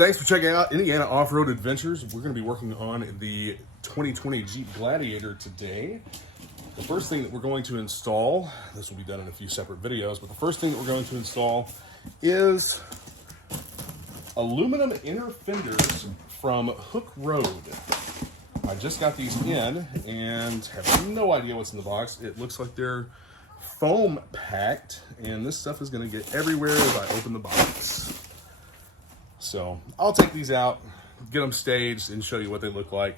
Thanks for checking out Indiana Off-Road Adventures. We're going to be working on the 2020 Jeep Gladiator today. The first thing that we're going to install, this will be done in a few separate videos, but the first thing that we're going to install is aluminum inner fenders from Hooke Road. I just got these in and have no idea what's in the box. It looks like they're foam packed, and this stuff is going to get everywhere as I open the box. So I'll take these out, get them staged, and show you what they look like.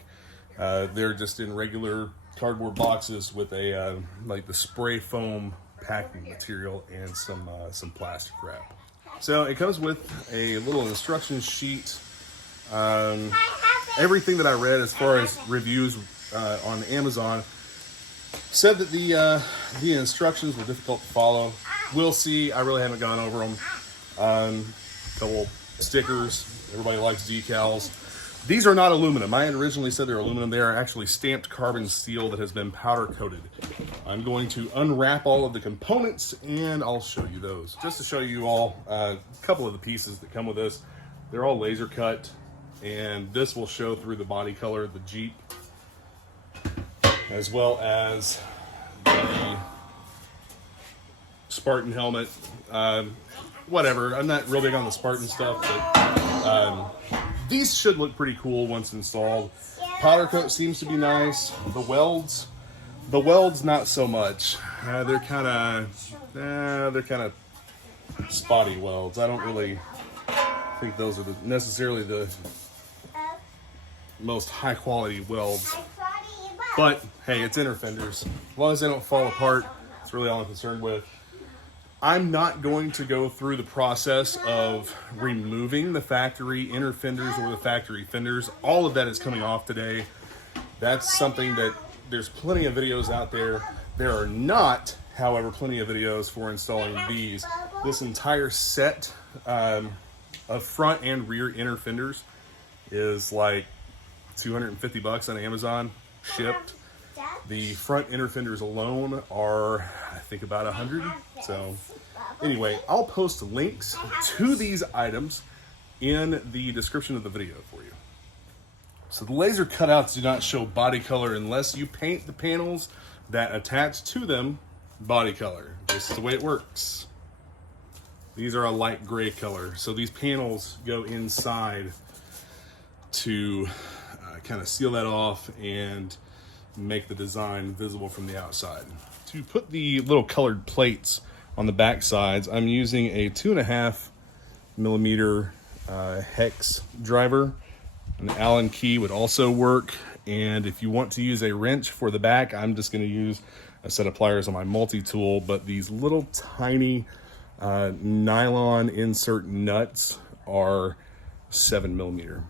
They're just in regular cardboard boxes with a like the spray foam packing material and some plastic wrap. So it comes with a little instruction sheet. Everything that I read as far as reviews on Amazon said that the instructions were difficult to follow. We'll see. I really haven't gone over them. Couple stickers. Everybody likes decals. These are not aluminum. I had originally said they're aluminum. They are actually stamped carbon steel that has been powder coated. I'm going to unwrap all of the components and I'll show you those. Just to show you all a couple of the pieces that come with this. They're all laser cut, and this will show through the body color of the Jeep, as well as the Spartan helmet. Whatever, I'm not real big on the Spartan stuff, but these should look pretty cool once installed. Powder coat seems to be nice. The welds not so much. They're kind of spotty welds. I don't really think those are necessarily the most high quality welds. But hey, it's inner fenders. As long as they don't fall apart, that's really all I'm concerned with. I'm not going to go through the process of removing the factory inner fenders or the factory fenders. All of that is coming off today. That's something that there's plenty of videos out there. There are not, however, plenty of videos for installing these. This entire set of front and rear inner fenders is like $250 on Amazon, shipped. The front inner fenders alone are, I think, about 100. So anyway, I'll post links to these items in the description of the video for you. So the laser cutouts do not show body color unless you paint the panels that attach to them body color. This is the way it works. These are a light gray color. So these panels go inside to kind of seal that off and make the design visible from the outside. To put the little colored plates on the back sides, I'm using a 2.5 millimeter hex driver. An Allen key would also work, and if you want to use a wrench for the back, I'm just going to use a set of pliers on my multi-tool. But these little tiny nylon insert nuts are 7 millimeter.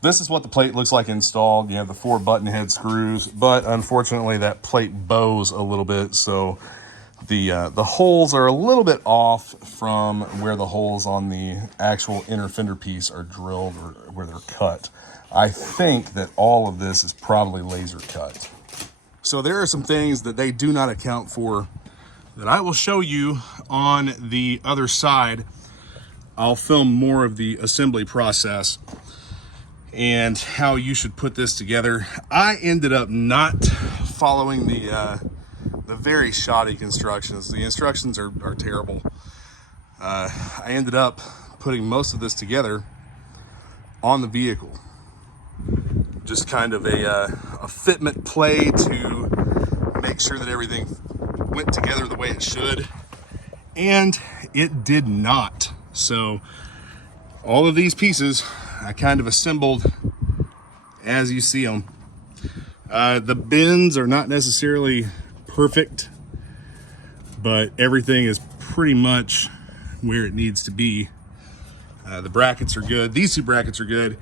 This is what the plate looks like installed. You have the 4 button head screws, but unfortunately that plate bows a little bit, so the holes are a little bit off from where the holes on the actual inner fender piece are drilled or where they're cut. I think that all of this is probably laser cut. So there are some things that they do not account for that I will show you on the other side. I'll film more of the assembly process and how you should put this together. I ended up not following the very shoddy constructions. The instructions are terrible. I ended up putting most of this together on the vehicle. Just kind of a fitment play to make sure that everything went together the way it should, and it did not. So all of these pieces I kind of assembled as you see them. The bends are not necessarily perfect, but everything is pretty much where it needs to be. The brackets are good. These 2 brackets are good.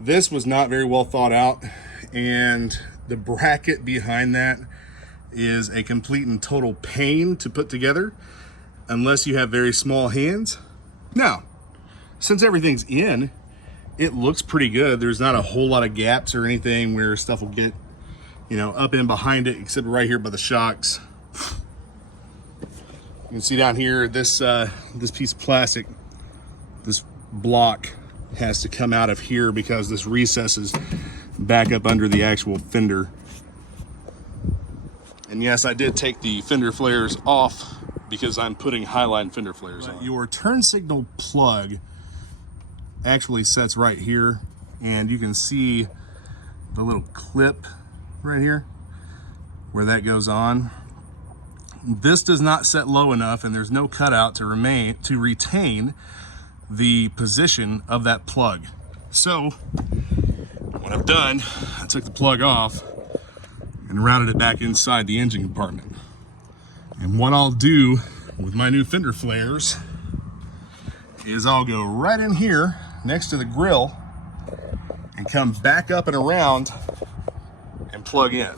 This was not very well thought out, and the bracket behind that is a complete and total pain to put together unless you have very small hands. Now, since everything's in, it looks pretty good. There's not a whole lot of gaps or anything where stuff will get, you know, up in behind it, except right here by the shocks. You can see down here, this piece of plastic, this block has to come out of here because this recesses back up under the actual fender. And yes, I did take the fender flares off because I'm putting highline fender flares on. Your turn signal plug actually sets right here, and you can see the little clip right here where that goes on. This does not set low enough, and there's no cutout to retain the position of that plug. So what I've done, I took the plug off and routed it back inside the engine compartment. And what I'll do with my new fender flares is I'll go right in here next to the grill and come back up and around and plug in.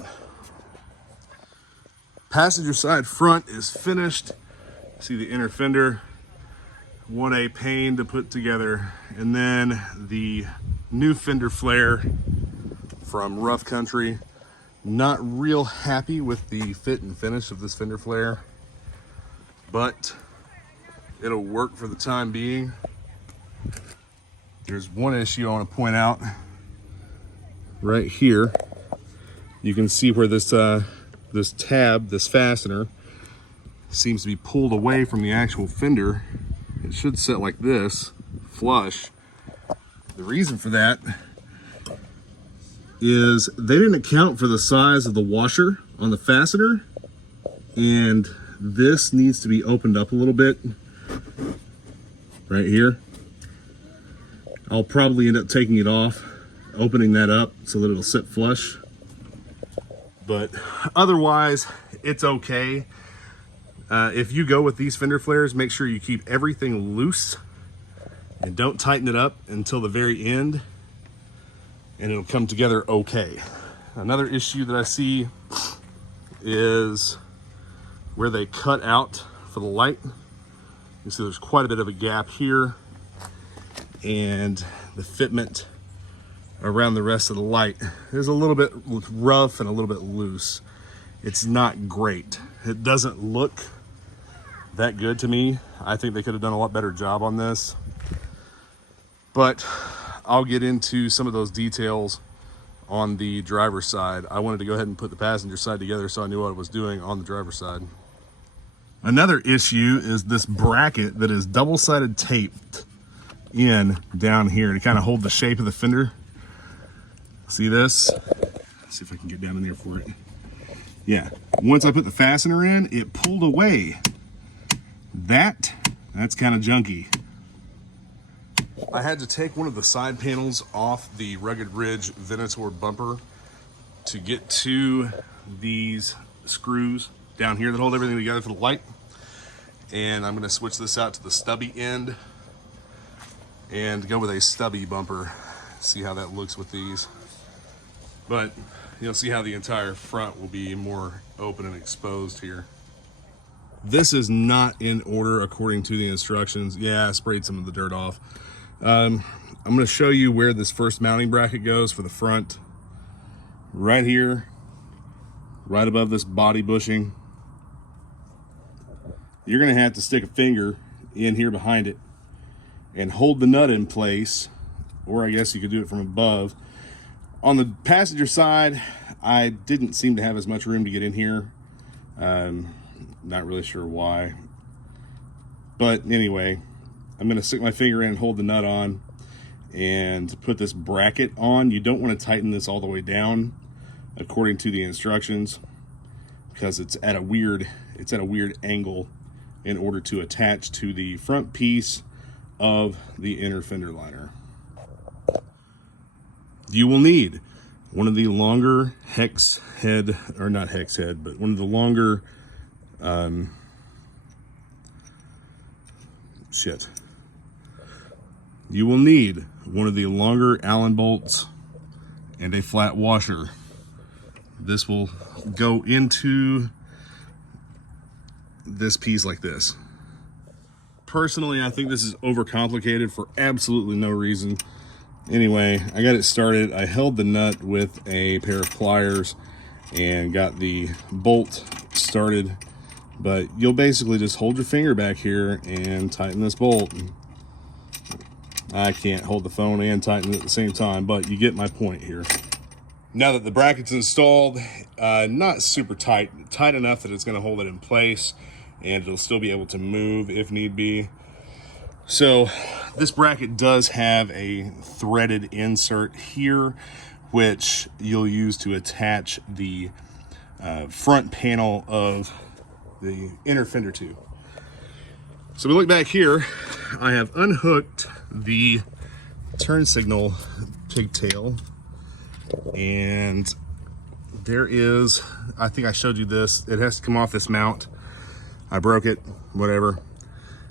Passenger side front is finished. See the inner fender, what a pain to put together. And then the new fender flare from Rough Country. Not real happy with the fit and finish of this fender flare, but it'll work for the time being. There's one issue I want to point out right here. You can see where this this tab, this fastener, seems to be pulled away from the actual fender. It should sit like this, flush. The reason for that is they didn't account for the size of the washer on the fastener, and this needs to be opened up a little bit right here. I'll probably end up taking it off, opening that up so that it'll sit flush, but otherwise it's okay. If you go with these fender flares, make sure you keep everything loose and don't tighten it up until the very end, and it'll come together okay. Another issue that I see is where they cut out for the light. You see there's quite a bit of a gap here, and the fitment around the rest of the light is a little bit rough and a little bit loose. It's not great. It doesn't look that good to me. I think they could have done a lot better job on this, but I'll get into some of those details on the driver's side. I wanted to go ahead and put the passenger side together so I knew what I was doing on the driver's side. Another issue is this bracket that is double-sided taped in down here to kind of hold the shape of the fender. See this? Let's see if I can get down in there for it. Yeah, once I put the fastener in, it pulled away. That's kind of junky. I had to take one of the side panels off the Rugged Ridge Venator bumper to get to these screws down here that hold everything together for the light. And I'm gonna switch this out to the stubby end and go with a stubby bumper. See how that looks with these. But you'll see how the entire front will be more open and exposed here. This is not in order according to the instructions. Yeah, I sprayed some of the dirt off. I'm going to show you where this first mounting bracket goes for the front. Right here, right above this body bushing. You're going to have to stick a finger in here behind it and hold the nut in place, or I guess you could do it from above. On the passenger side, I didn't seem to have as much room to get in here. Not really sure why. But anyway, I'm going to stick my finger in and hold the nut on and put this bracket on. You don't want to tighten this all the way down according to the instructions, because it's at a weird angle in order to attach to the front piece of the inner fender liner. You will need one of the longer hex head, or not hex head, but one of the longer you will need one of the longer Allen bolts and a flat washer. This will go into this piece like this. Personally, I think this is overcomplicated for absolutely no reason. Anyway, I got it started. I held the nut with a pair of pliers and got the bolt started. But you'll basically just hold your finger back here and tighten this bolt. I can't hold the phone and tighten it at the same time, but you get my point here. Now that the bracket's installed, not super tight enough that it's going to hold it in place, and it'll still be able to move if need be. So this bracket does have a threaded insert here, which you'll use to attach the front panel of the inner fender to. So we look back here, I have unhooked the turn signal pigtail, and there is, I think I showed you this, it has to come off this mount. I broke it, whatever,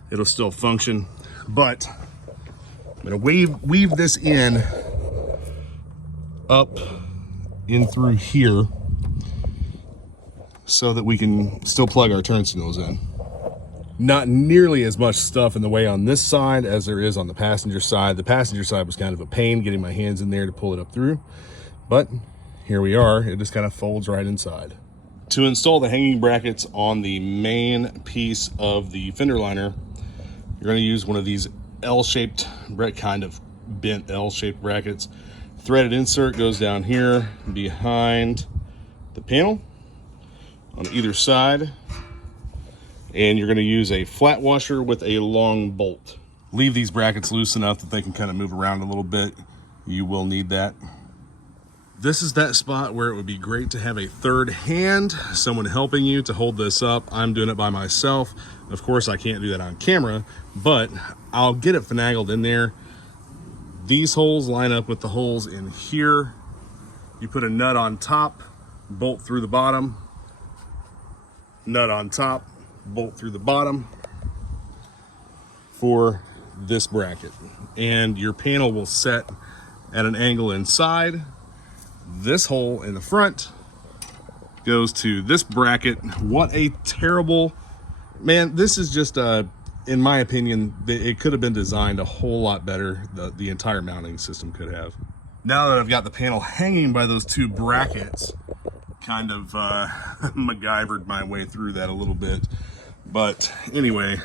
it'll still function, but I'm gonna weave this in up in through here so that we can still plug our turn signals in. Not nearly as much stuff in the way on this side as there is on the passenger side. The passenger side was kind of a pain getting my hands in there to pull it up through, but here we are. It just kind of folds right inside. To install the hanging brackets on the main piece of the fender liner, you're going to use one of these L-shaped, kind of bent L-shaped brackets. Threaded insert goes down here behind the panel on either side, and you're going to use a flat washer with a long bolt. Leave these brackets loose enough that they can kind of move around a little bit. You will need that. This is that spot where it would be great to have a third hand, someone helping you to hold this up. I'm doing it by myself. Of course, I can't do that on camera, but I'll get it finagled in there. These holes line up with the holes in here. You put a nut on top, bolt through the bottom, nut on top, bolt through the bottom for this bracket. And your panel will set at an angle inside. This hole in the front goes to this bracket. What a terrible, man, this is just in my opinion, it could have been designed a whole lot better. The entire mounting system could have. Now that I've got the panel hanging by those two brackets, kind of MacGyvered my way through that a little bit. But anyway,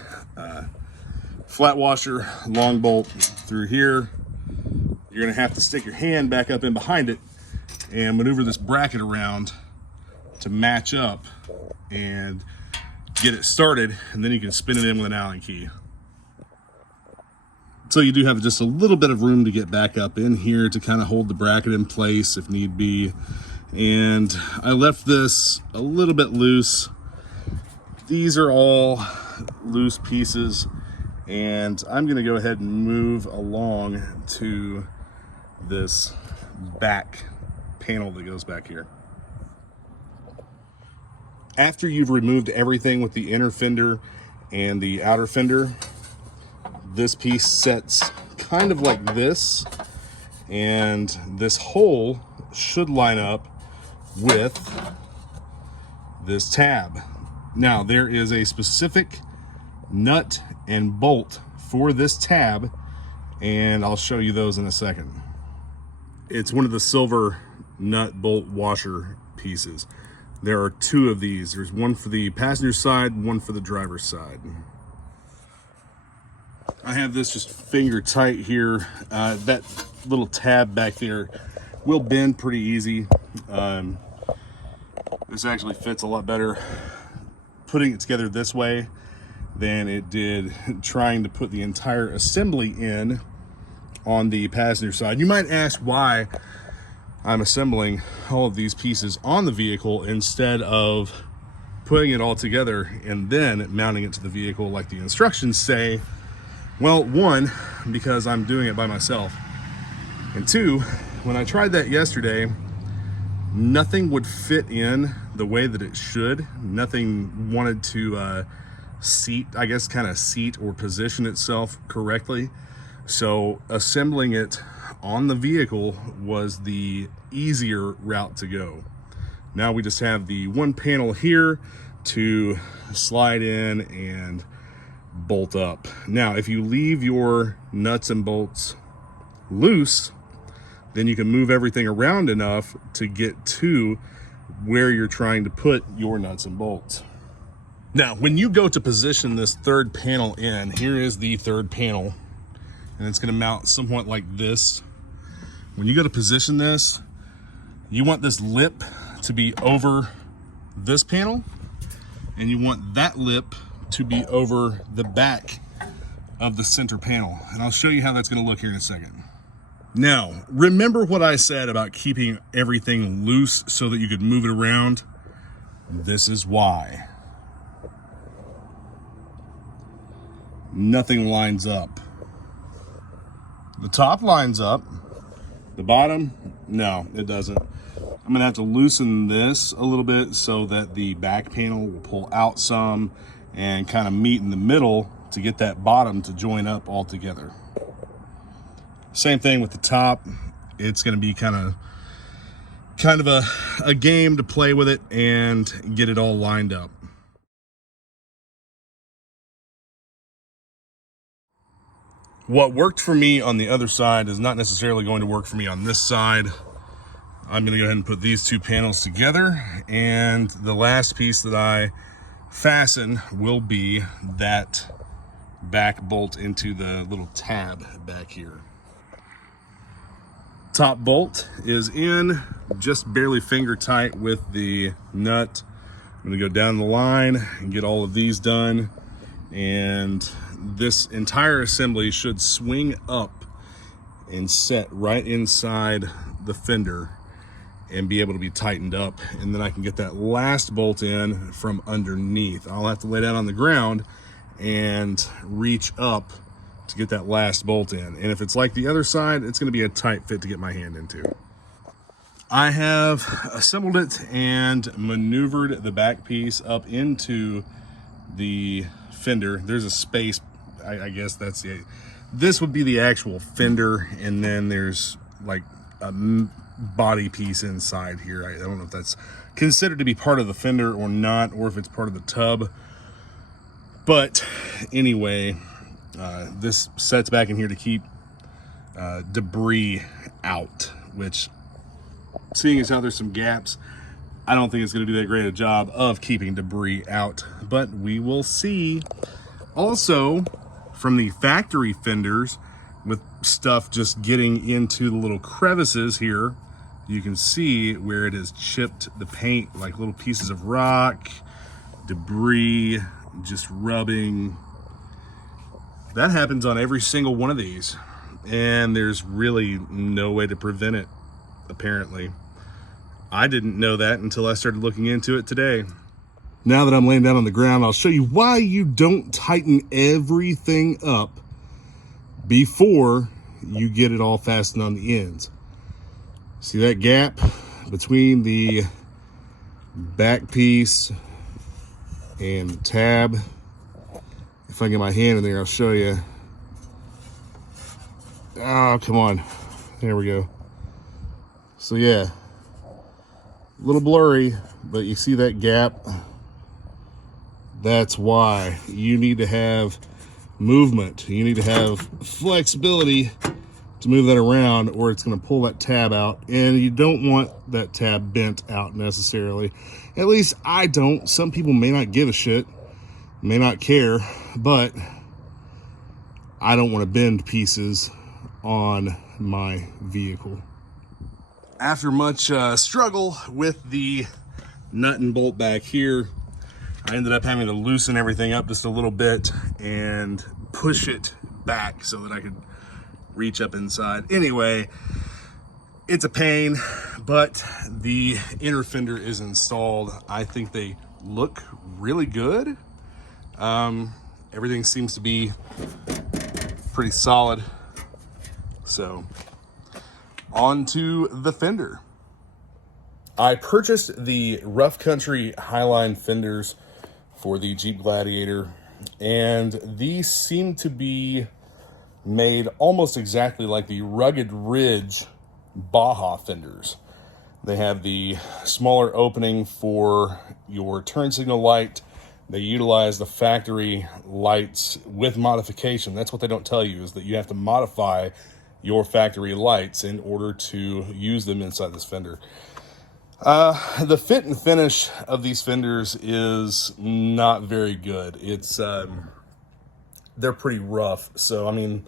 flat washer, long bolt through here. You're gonna have to stick your hand back up in behind it and maneuver this bracket around to match up and get it started, and then you can spin it in with an Allen key. So you do have just a little bit of room to get back up in here to kind of hold the bracket in place if need be. And I left this a little bit loose. These are all loose pieces, and I'm gonna go ahead and move along to this back panel that goes back here. After you've removed everything with the inner fender and the outer fender, this piece sets kind of like this, and this hole should line up with this tab. Now, there is a specific nut and bolt for this tab, and I'll show you those in a second. It's one of the silver nut bolt washer pieces. There are two of these. There's one for the passenger side, one for the driver's side. I have this just finger tight here. That little tab back there will bend pretty easy. This actually fits a lot better putting it together this way than it did trying to put the entire assembly in on the passenger side. You might ask why I'm assembling all of these pieces on the vehicle instead of putting it all together and then mounting it to the vehicle like the instructions say. Well, one, because I'm doing it by myself, and two, when I tried that yesterday, nothing would fit in the way that it should. Nothing wanted to seat, I guess, kind of seat or position itself correctly. So assembling it on the vehicle was the easier route to go. Now we just have the one panel here to slide in and bolt up. Now, if you leave your nuts and bolts loose, then you can move everything around enough to get to where you're trying to put your nuts and bolts. Now, when you go to position this third panel in, here is the third panel. and it's going to mount somewhat like this. When you go to position this, you want this lip to be over this panel, and you want that lip to be over the back of the center panel. And I'll show you how that's going to look here in a second. Now, remember what I said about keeping everything loose so that you could move it around? This is why. Nothing lines up. The top lines up. The bottom, no, it doesn't. I'm gonna have to loosen this a little bit so that the back panel will pull out some and kind of meet in the middle to get that bottom to join up all together. Same thing with the top. It's gonna be kind of a game to play with it and get it all lined up. What worked for me on the other side is not necessarily going to work for me on this side. I'm going to go ahead and put these two panels together, and the last piece that I fasten will be that back bolt into the little tab back here. Top bolt is in, just barely finger tight with the nut. I'm going to go down the line and get all of these done, and this entire assembly should swing up and set right inside the fender and be able to be tightened up, and then I can get that last bolt in from underneath. I'll have to lay down on the ground and reach up to get that last bolt in, and if it's like the other side, it's going to be a tight fit to get my hand into. I have assembled it and maneuvered the back piece up into the fender. There's a space, I guess that's it. This would be the actual fender, and then there's like a body piece inside here. I don't know if that's considered to be part of the fender or not, or if it's part of the tub. But anyway, this sets back in here to keep debris out, which, seeing as how there's some gaps, I don't think it's going to do that great a job of keeping debris out, but we will see. Also, from the factory fenders, with stuff just getting into the little crevices here, you can see where it has chipped the paint, like little pieces of rock, debris, just rubbing. That happens on every single one of these, and there's really no way to prevent it, apparently. I didn't know that until I started looking into it today. Now that I'm laying down on the ground, I'll show you why you don't tighten everything up before you get it all fastened on the ends. See that gap between the back piece and the tab? If I get my hand in there, I'll show you. Oh, come on. There we go. So yeah, a little blurry, but you see that gap? That's why you need to have movement. You need to have flexibility to move that around, or it's going to pull that tab out, and you don't want that tab bent out necessarily. At least I don't. Some people may not give a shit, may not care, but I don't want to bend pieces on my vehicle. After much struggle with the nut and bolt back here, I ended up having to loosen everything up just a little bit and push it back so that I could reach up inside. Anyway, it's a pain, but the inner fender is installed. I think they look really good. Everything seems to be pretty solid. So, on to the fender. I purchased the Rough Country Highline fenders for the Jeep Gladiator, and these seem to be made almost exactly like the Rugged Ridge Baja fenders. They have the smaller opening for your turn signal light. They utilize the factory lights with modification. That's what they don't tell you, is that you have to modify your factory lights in order to use them inside this fender. The fit and finish of these fenders is not very good. It's they're pretty rough. So, I mean,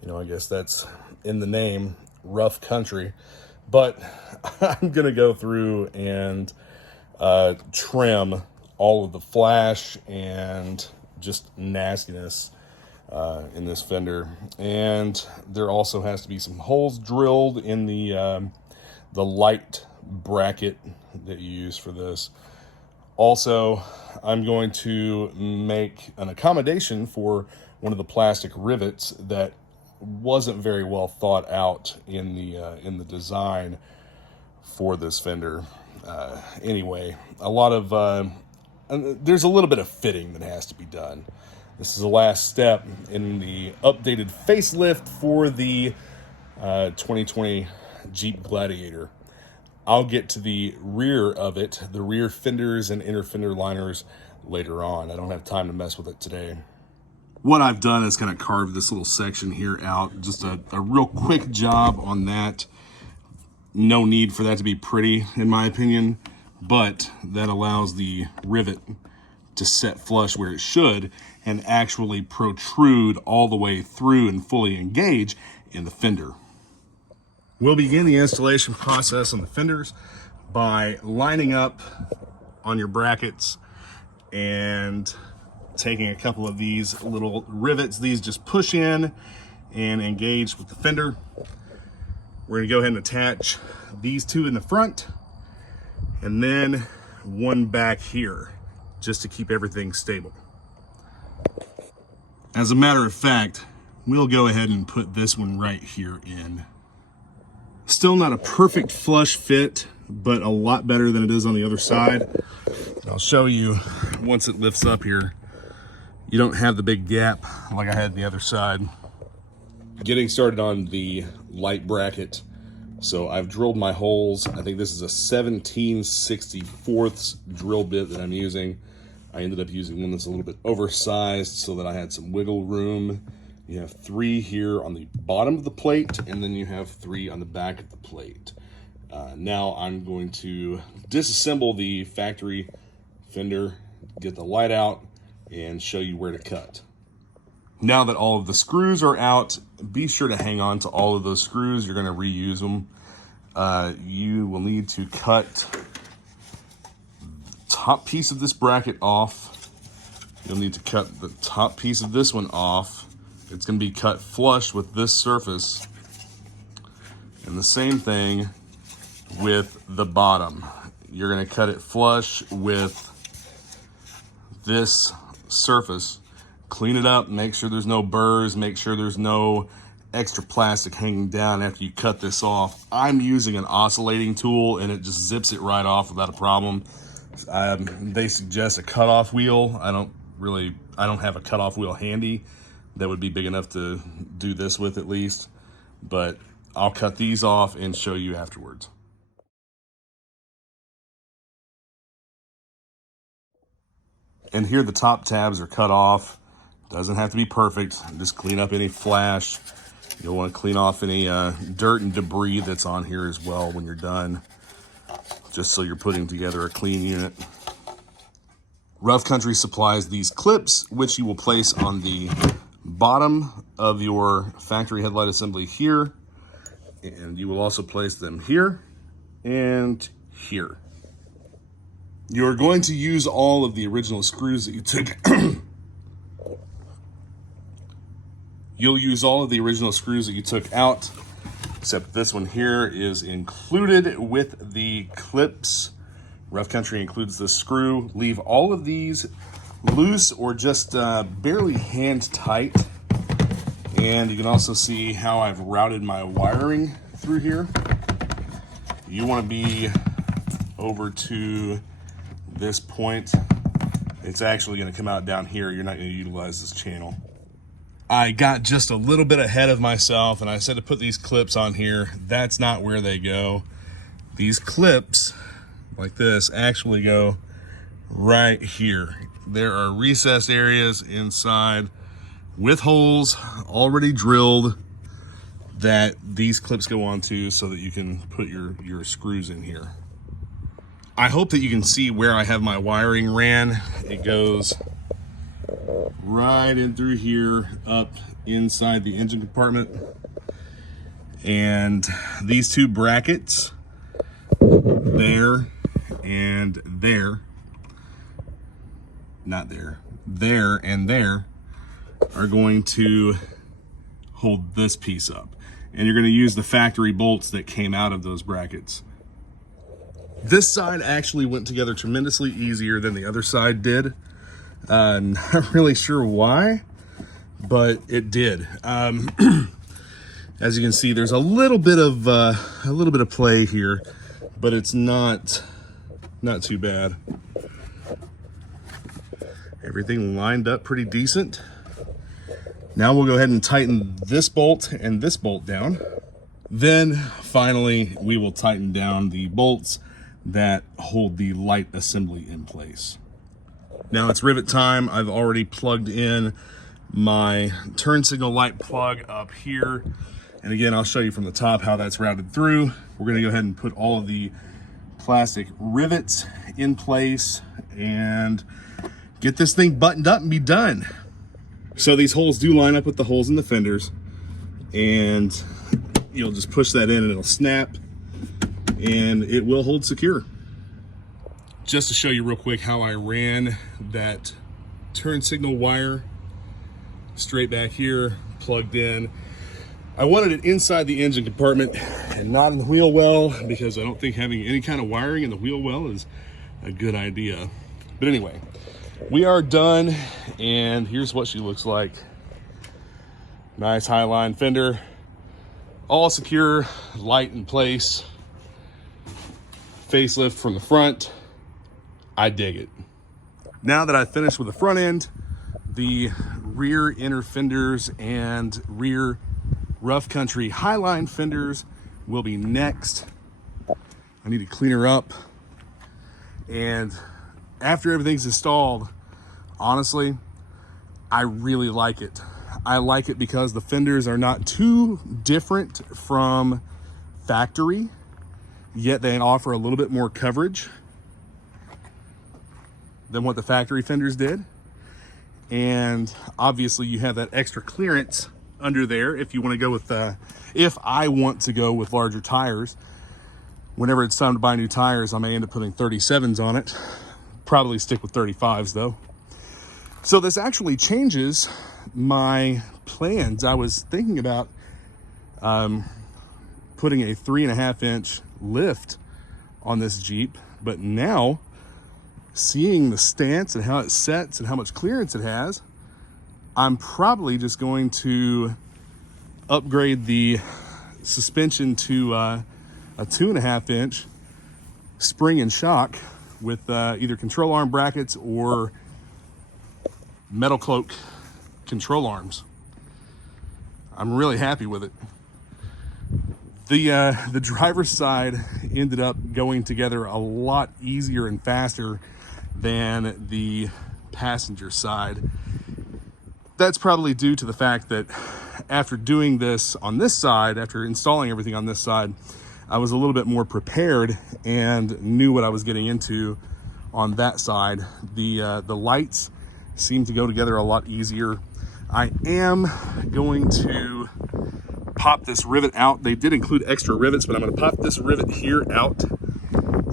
You know, I guess that's in the name, rough country. But I'm gonna go through and trim all of the flash and just nastiness in this Fender. And there also has to be some holes drilled in the light bracket that you use for this. Also, I'm going to make an accommodation for one of the plastic rivets that wasn't very well thought out in the design for this Fender. Anyway, a lot of there's a little bit of fitting that has to be done. This is the last step in the updated facelift for the 2020 Jeep Gladiator. I'll get to the rear of it, the rear fenders and inner fender liners later on. I don't have time to mess with it today. What I've done is kind of carved this little section here out. Just a real quick job on that. No need for that to be pretty, in my opinion, but that allows the rivet to set flush where it should and actually protrude all the way through and fully engage in the fender. We'll begin the installation process on the fenders by lining up on your brackets and taking a couple of these little rivets. These just push in and engage with the fender. We're gonna go ahead and attach these two in the front and then one back here just to keep everything stable. As a matter of fact, we'll go ahead and put this one right here in. Still not a perfect flush fit, but a lot better than it is on the other side. I'll show you once it lifts up here. You don't have the big gap like I had on the other side. Getting started on the light bracket. So I've drilled my holes. I think this is a 17/64 drill bit that I'm using. I ended up using one that's a little bit oversized so that I had some wiggle room. You have 3 here on the bottom of the plate, and then you have 3 on the back of the plate. Now I'm going to disassemble the factory fender, get the light out, and show you where to cut. Now that all of the screws are out, be sure to hang on to all of those screws. You're going to reuse them. You will need to cut the top piece of this bracket off. You'll need to cut the top piece of this one off. It's going to be cut flush with this surface. And the same thing with the bottom. You're going to cut it flush with this surface. Clean it up, make sure there's no burrs, make sure there's no extra plastic hanging down after you cut this off. I'm using an oscillating tool and it just zips it right off without a problem. They suggest a cutoff wheel. I don't have a cutoff wheel handy that would be big enough to do this with at least, but I'll cut these off and show you afterwards. And here the top tabs are cut off. Doesn't have to be perfect. Just clean up any flash. You'll want to clean off any dirt and debris that's on here as well when you're done, just so you're putting together a clean unit. Rough Country supplies these clips, which you will place on the bottom of your factory headlight assembly here, and you will also place them here and here. You're going to use all of the original screws that you took. You'll use all of the original screws that you took out, except this one here is included with the clips. Rough Country includes this screw. Leave all of these loose or just barely hand tight. And you can also see how I've routed my wiring through here. You want to be over to this point. It's actually going to come out down here. You're not going to utilize this channel. I got just a little bit ahead of myself and I said to put these clips on here. That's not where they go. These clips, like this, actually go right here. There are recessed areas inside with holes already drilled that these clips go onto so that you can put your screws in here. I hope that you can see where I have my wiring ran. It goes right in through here, up inside the engine compartment. And these two brackets, there and there, not there, there and there, are going to hold this piece up. And you're going to use the factory bolts that came out of those brackets. This side actually went together tremendously easier than the other side did. Not really sure why, but it did. As you can see, there's a little bit of play here, but it's not too bad. Everything lined up pretty decent. Now we'll go ahead and tighten this bolt and this bolt down. Then finally, we will tighten down the bolts that hold the light assembly in place. Now it's rivet time. I've already plugged in my turn signal light plug up here. And again, I'll show you from the top how that's routed through. We're gonna go ahead and put all of the plastic rivets in place and get this thing buttoned up and be done. So these holes do line up with the holes in the fenders, and you'll just push that in and it'll snap and it will hold secure. Just to show you real quick how I ran that turn signal wire straight back here, plugged in. I wanted it inside the engine compartment and not in the wheel well, because I don't think having any kind of wiring in the wheel well is a good idea. But anyway, we are done, and here's what she looks like. Nice highline fender, all secure, light in place, facelift from the front. I dig it. Now that I've finished with the front end, the rear inner fenders and rear rough country highline fenders will be next. I need to clean her up, and after everything's installed, honestly, I really like it. I like it because the fenders are not too different from factory, yet they offer a little bit more coverage than what the factory fenders did. And obviously you have that extra clearance under there if you want to go with, if I want to go with larger tires. Whenever it's time to buy new tires, I may end up putting 37s on it. Probably stick with 35s though. So this actually changes my plans. I was thinking about putting a 3.5-inch lift on this Jeep, but now seeing the stance and how it sets and how much clearance it has, I'm probably just going to upgrade the suspension to a 2.5-inch spring and shock with either control arm brackets or metal cloak control arms. I'm really happy with it. The driver's side ended up going together a lot easier and faster than the passenger side. That's probably due to the fact that after doing this on this side, after installing everything on this side, I was a little bit more prepared and knew what I was getting into on that side. The lights seem to go together a lot easier. I am going to pop this rivet out. They did include extra rivets, but I'm going to pop this rivet here out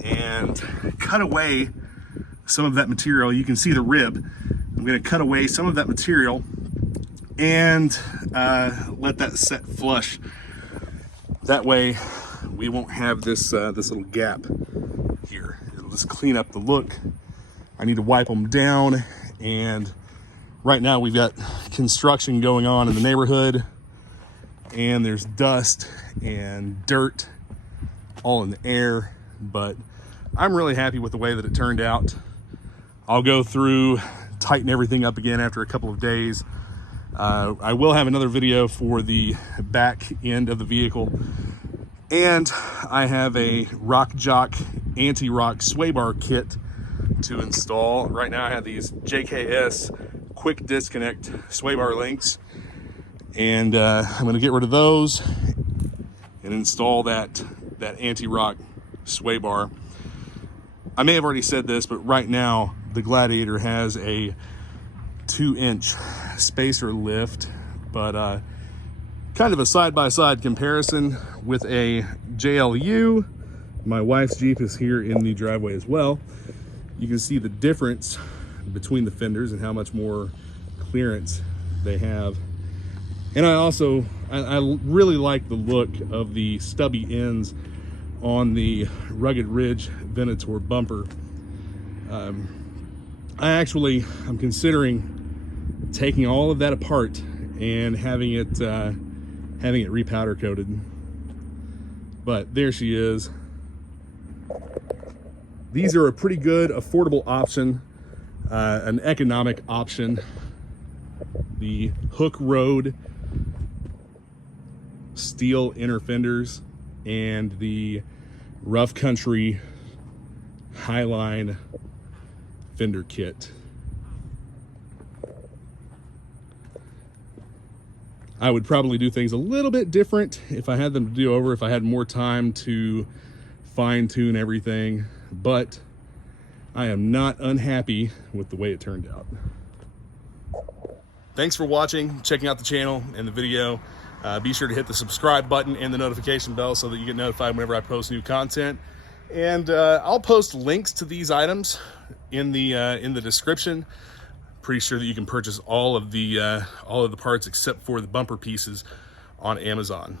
and cut away some of that material. You can see the rib. I'm going to cut away some of that material and let that set flush. That way we won't have this this little gap here. It'll just clean up the look. I need to wipe them down, and right now we've got construction going on in the neighborhood, and there's dust and dirt all in the air, but I'm really happy with the way that it turned out. I'll go through, tighten everything up again after a couple of days. I will have another video for the back end of the vehicle, and I have a Rock Jock anti-rock sway bar kit to install. Right now I have these JKS quick disconnect sway bar links, and I'm going to get rid of those and install that anti-rock sway bar. I may have already said this, but right now the Gladiator has a 2-inch spacer lift, but kind of a side-by-side comparison with a JLU. My wife's Jeep is here in the driveway as well. You can see the difference between the fenders and how much more clearance they have. And I really like the look of the stubby ends on the Rugged Ridge Venator bumper. I'm considering taking all of that apart and having it repowder coated. But there she is. These are a pretty good, affordable option, an economic option. The Hooke Road steel inner fenders and the Rough Country Highline fender kit. I would probably do things a little bit different if I had them to do over, if I had more time to fine tune everything, but I am not unhappy with the way it turned out. Thanks for watching, checking out the channel and the video. Be sure to hit the subscribe button and the notification bell so that you get notified whenever I post new content. And I'll post links to these items in the description. Pretty sure that you can purchase all of the parts except for the bumper pieces on Amazon.